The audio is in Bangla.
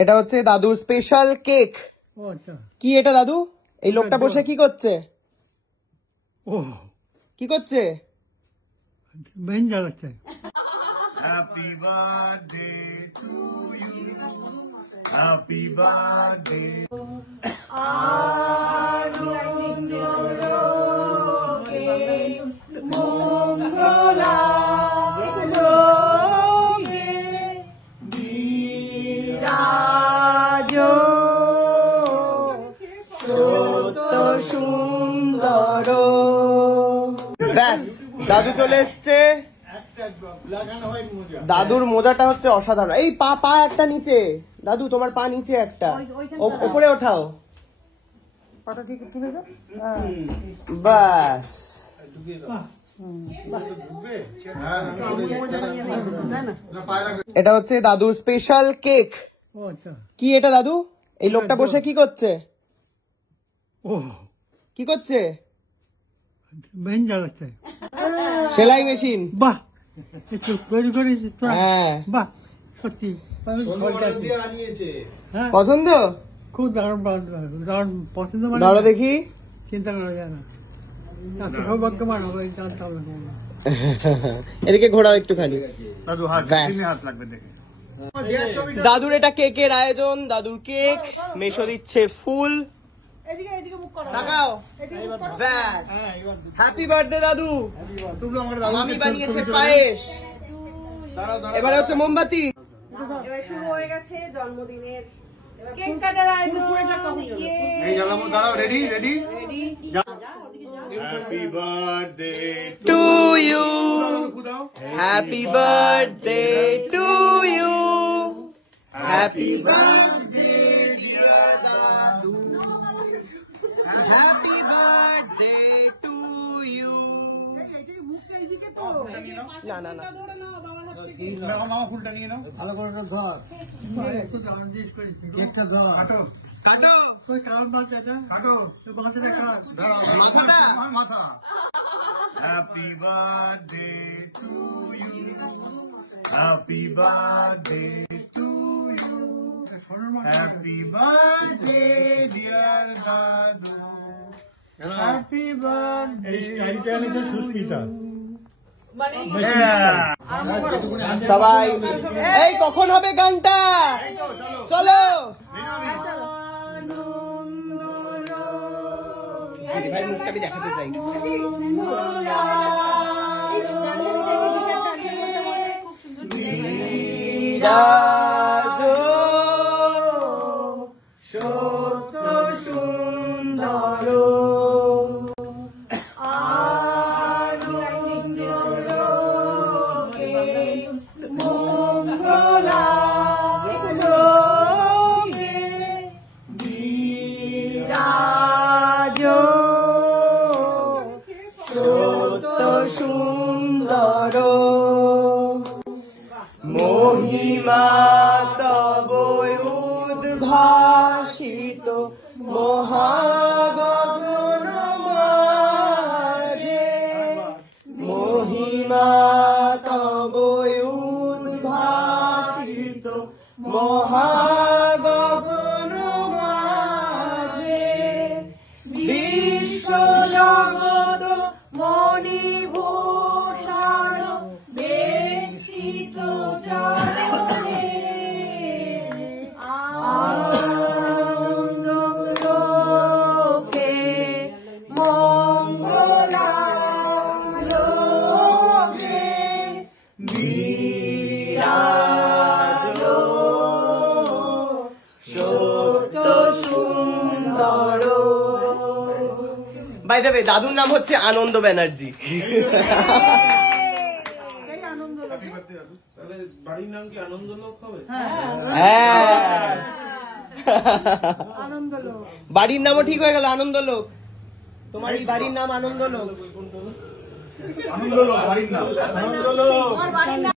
এটা হচ্ছে দাদুর স্পেশাল কেক। কি এটা দাদু? এই লোকটা বসে কি করছে? কি করছে? Ben জ্বালাচ্ছে। Happy birthday to you. Happy birthday. সুন্দর ব্যাস দাদু চলে এসছে। দাদুর মোজাটা হচ্ছে অসাধারণ। এই পা পা একটা নিচে, দাদু তোমার পা নিচে একটা, উপরে ওঠাও পাটা ঠিক তুলে দাও। ব্যাস এটা হচ্ছে দাদুর স্পেশাল কেক। কি এটা দাদু? এই লোকটা বসে কি করছে? কি করছে? বেন জ্বালাচ্ছে। সেলাই মেশিন। বাহ, একটু তৈরি করেছিস তো? হ্যাঁ বাহ, সত্যি পছন্দ? খুব দারুণ দারুণ পছন্দ। দাঁড়া দেখি, চিন্তা করা যায় না। এত সৌভাগ্যবান হবে জানতাম না। এদিকে ঘোরাও একটুখানি। দাদু হাত ব্যাস। লাগবে দেখে। দাদুর এটা কেকের আয়োজন। দাদুর কেক, মেশো দিচ্ছে ফুল। তাকাও। ব্যাস, হ্যাপি বার্থডে দাদু। মামি বানিয়েছে পায়েস। এবারে হচ্ছে মোমবাতি। এবার শুরু হয়ে গেছে জন্মদিনের কেক কাটার আয়োজন। এই জ্বালাবো, দাঁড়াও, ready ready. Ready? Happy birthday to you, happy birthday to you, happy birthday dear দাদু, হ্যাপি বার্থডে টু ইউ। না না না, মামা ফুলটা নিয়ে নাও। ভালো করে ধর। একটু দারুণ জিনিস করেছিস। কেকটা ধর। কাটো কাটো। তুই কারণ বাদ এটা কাটো। তুই বাঁচে কাট। দাঁড়াও, আমার মাথা। Happy birthday to you. Happy birthday to you. Happy birthday dear দাদু। Happy birthday. এইটা এনেছে সুস্মিতা। সবাই এই কখন হবে গানটা? চলো। ভাই মুখটা আমি দেখাতে চাই। সত্য সুন্দর সুন্দর মহিমা তব উদ্ভাসিত মহাগগন মাঝে, মহিমা তব উদ্ভাসিত মহাগগন মাঝে, বিশ্ব জগৎ মণিভূষণ বেষ্টিত চরণে, আনন্দ লোকে মঙ্গলালোকে বিরাজ সত্য সুন্দর। বাই দ্য ওয়ে, দাদুর নাম হচ্ছে আনন্দ ব্যানার্জি। বাড়ির নাম কি আনন্দলোক হবে? হ্যাঁ, বাড়ির নামও ঠিক হয়ে গেল, আনন্দলোক। তোমার এই বাড়ির নাম আনন্দলোক। আনন্দলোক বাড়ির নাম। আনন্দলোক।